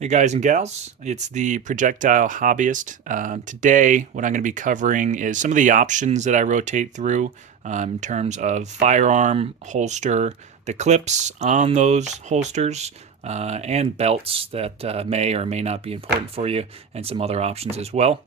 Hey guys and gals, it's the projectile hobbyist. Today, what I'm going to be covering is some of the options that I rotate through in terms of firearm, holster, the clips on those holsters, and belts that may or may not be important for you, and some other options as well.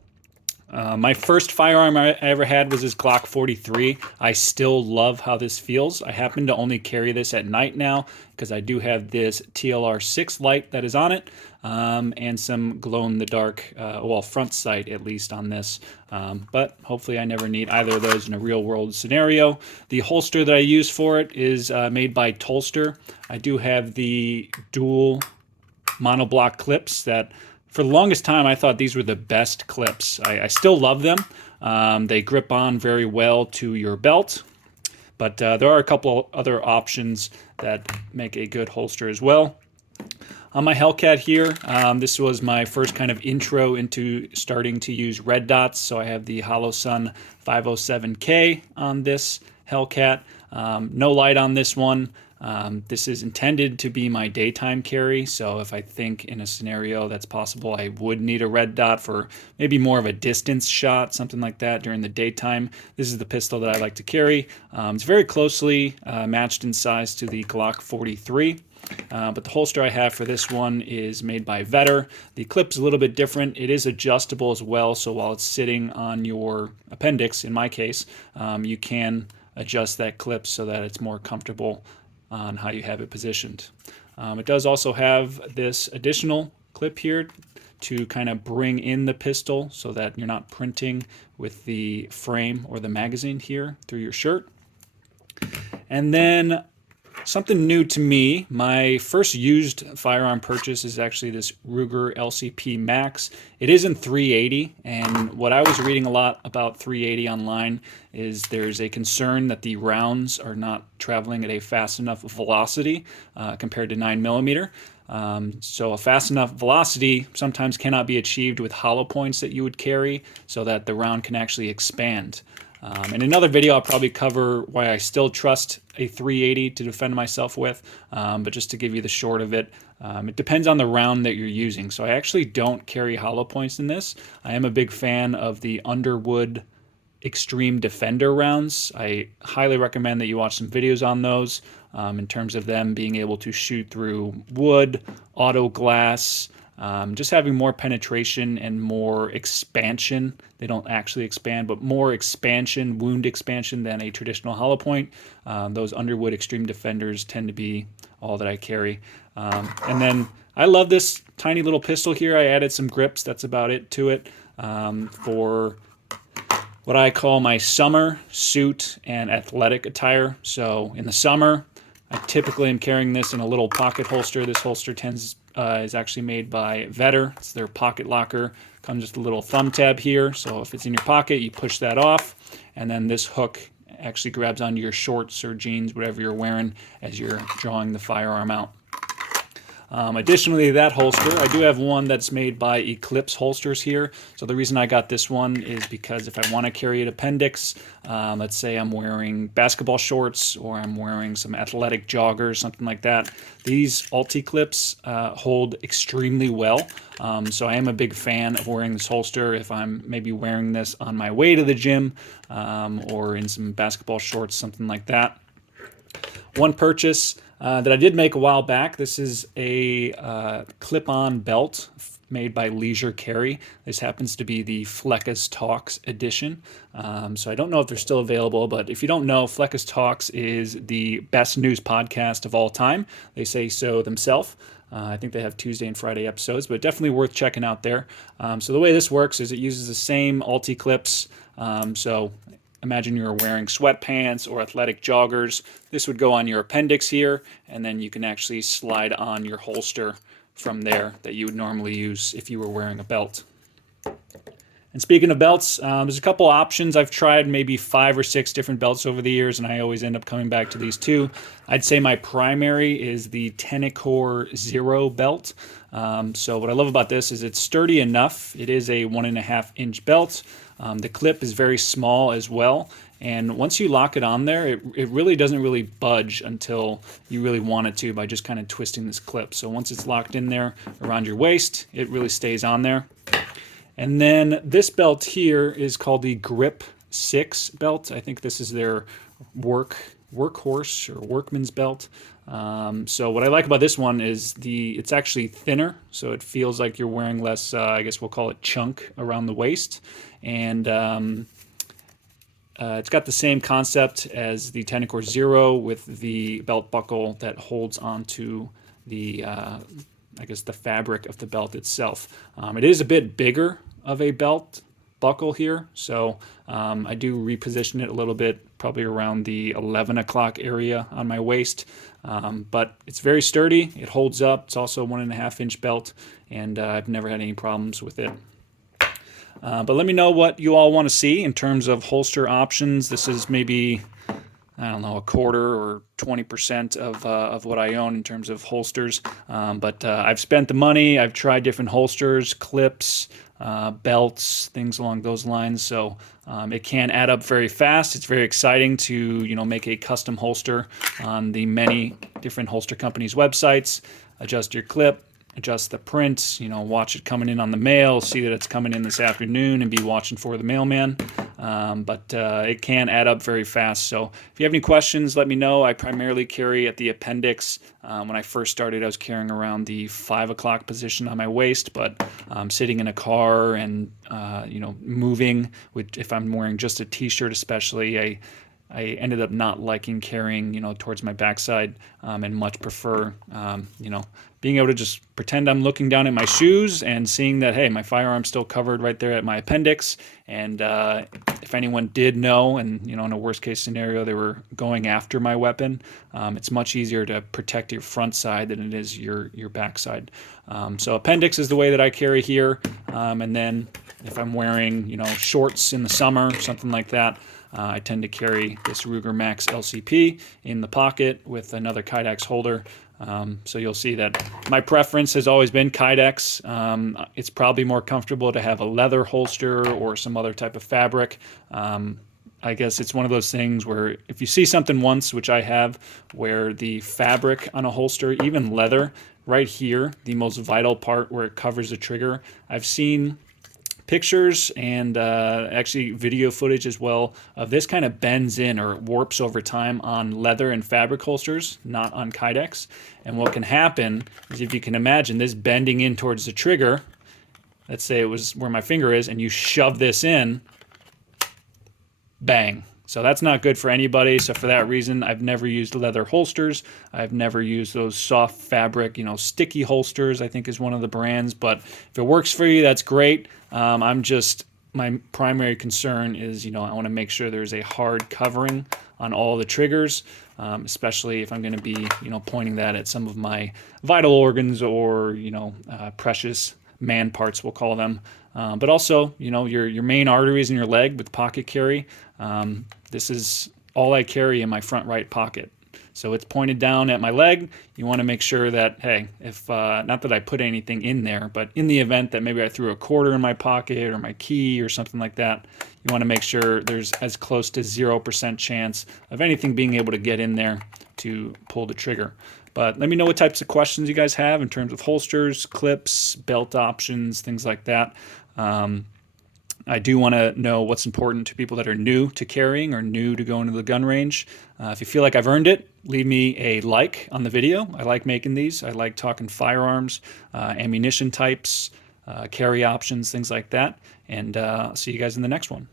My first firearm I ever had was this Glock 43. I still love how this feels. I happen to only carry this at night now because I do have this TLR6 light that is on it, and some glow-in-the-dark, well, front sight at least on this. But hopefully I never need either of those in a real-world scenario. The holster that I use for it is made by Tolster. I do have the dual monoblock clips that for the longest time I thought these were the best clips. I still love them. They grip on very well to your belt, but there are a couple other options that make a good holster as well. On my Hellcat here, this was my first kind of intro into starting to use red dots, so I have the Holosun 507K on this Hellcat. No light on this one. This is intended to be my daytime carry, so if I think in a scenario that's possible, I would need a red dot for maybe more of a distance shot, something like that during the daytime. This is the pistol that I like to carry. It's very closely matched in size to the Glock 43. But the holster I have for this one is made by Vetter. The clip's a little bit different. It is adjustable as well, so while it's sitting on your appendix, in my case, you can adjust that clip so that it's more comfortable on how you have it positioned. It does also have this additional clip here to kind of bring in the pistol so that you're not printing with the frame or the magazine here through your shirt. And then something new to me, my first used firearm purchase is actually this Ruger LCP Max. It is in 380, and what I was reading a lot about 380 online is there's a concern that the rounds are not traveling at a fast enough velocity compared to 9mm. So a fast enough velocity sometimes cannot be achieved with hollow points that you would carry so that the round can actually expand. In another video, I'll probably cover why I still trust a 380 to defend myself with, but just to give you the short of it, it depends on the round that you're using. So I actually don't carry hollow points in this. I am a big fan of the Underwood Extreme Defender rounds. I highly recommend that you watch some videos on those in terms of them being able to shoot through wood, auto glass, just having more penetration and more expansion. They don't actually expand, but more expansion, wound expansion than a traditional hollow point. Those Underwood Extreme Defenders tend to be all that I carry. And then I love this tiny little pistol here. I added some grips. That's about it to it for what I call my summer suit and athletic attire. So in the summer, I typically am carrying this in a little pocket holster. This holster is actually made by Vetter. It's their pocket locker. Comes with a little thumb tab here, so if it's in your pocket, you push that off, and then this hook actually grabs onto your shorts or jeans, whatever you're wearing, as you're drawing the firearm out. Additionally to that holster, I do have one that's made by Eclipse holsters here. So the reason I got this one is because if I want to carry an appendix, let's say I'm wearing basketball shorts or I'm wearing some athletic joggers, something like that, these Ulti clips hold extremely well. So I am a big fan of wearing this holster if I'm maybe wearing this on my way to the gym or in some basketball shorts, something like that. One purchase that I did make a while back. This is a clip-on belt made by Leisure Carry. This happens to be the Fleckus Talks edition. So I don't know if they're still available, but if you don't know, Fleckus Talks is the best news podcast of all time. They say so themselves. I think they have Tuesday and Friday episodes, but definitely worth checking out there. So the way this works is it uses the same Ulti clips. So imagine you're wearing sweatpants or athletic joggers. This would go on your appendix here, and then you can actually slide on your holster from there that you would normally use if you were wearing a belt. And speaking of belts, there's a couple options. I've tried maybe 5 or 6 different belts over the years, and I always end up coming back to these two. I'd say my primary is the Tenicor Zero belt. So what I love about this is it's sturdy enough. It is a 1.5-inch belt. The clip is very small as well, and once you lock it on there, it really doesn't really budge until you really want it to by just kind of twisting this clip. So once it's locked in there around your waist, it really stays on there. And then this belt here is called the Grip 6 belt. I think this is their workhorse or workman's belt. So what I like about this one is it's actually thinner, so it feels like you're wearing less, I guess we'll call it chunk around the waist. And it's got the same concept as the Tenicor Zero with the belt buckle that holds onto the, I guess, the fabric of the belt itself. It is a bit bigger of a belt buckle here, so I do reposition it a little bit, probably around the 11 o'clock area on my waist, but it's very sturdy. It holds up. It's also a 1.5-inch belt, and I've never had any problems with it. But let me know what you all want to see in terms of holster options. This is maybe, I don't know, a quarter or 20% of what I own in terms of holsters. But I've spent the money. I've tried different holsters, clips, belts, things along those lines. So it can add up very fast. It's very exciting to, make a custom holster on the many different holster companies' websites, adjust your clip, adjust the print, watch it coming in on the mail, see that it's coming in this afternoon, and be watching for the mailman. But it can add up very fast. So if you have any questions, let me know. I primarily carry at the appendix. When I first started, I was carrying around the 5 o'clock position on my waist, but sitting in a car and, moving, if I'm wearing just a t-shirt especially, I ended up not liking carrying, towards my backside, and much prefer, being able to just pretend I'm looking down at my shoes and seeing that, hey, my firearm's still covered right there at my appendix. And if anyone did know, and, in a worst case scenario, they were going after my weapon, it's much easier to protect your front side than it is your backside. So appendix is the way that I carry here. And then if I'm wearing, shorts in the summer, something like that, I tend to carry this Ruger Max LCP in the pocket with another Kydex holder. So you'll see that my preference has always been Kydex. It's probably more comfortable to have a leather holster or some other type of fabric. I guess it's one of those things where if you see something once, which I have, where the fabric on a holster, even leather, right here, the most vital part where it covers the trigger, I've seen pictures and actually video footage as well of this kind of bends in or warps over time on leather and fabric holsters, not on Kydex. And what can happen is, if you can imagine this bending in towards the trigger, let's say it was where my finger is, and you shove this in, bang. So that's not good for anybody. So for that reason, I've never used leather holsters. I've never used those soft fabric, sticky holsters, I think is one of the brands. But if it works for you, that's great. My primary concern is, I want to make sure there's a hard covering on all the triggers, especially if I'm going to be, pointing that at some of my vital organs or, precious man parts, we'll call them. But also, your main arteries in your leg with pocket carry. This is all I carry in my front right pocket. So it's pointed down at my leg. You want to make sure that, hey, if not that I put anything in there, but in the event that maybe I threw a quarter in my pocket or my key or something like that, you want to make sure there's as close to 0% chance of anything being able to get in there to pull the trigger. But let me know what types of questions you guys have in terms of holsters, clips, belt options, things like that. I do want to know what's important to people that are new to carrying or new to going to the gun range. If you feel like I've earned it, leave me a like on the video. I like making these. I like talking firearms, ammunition types, carry options, things like that. And I'll see you guys in the next one.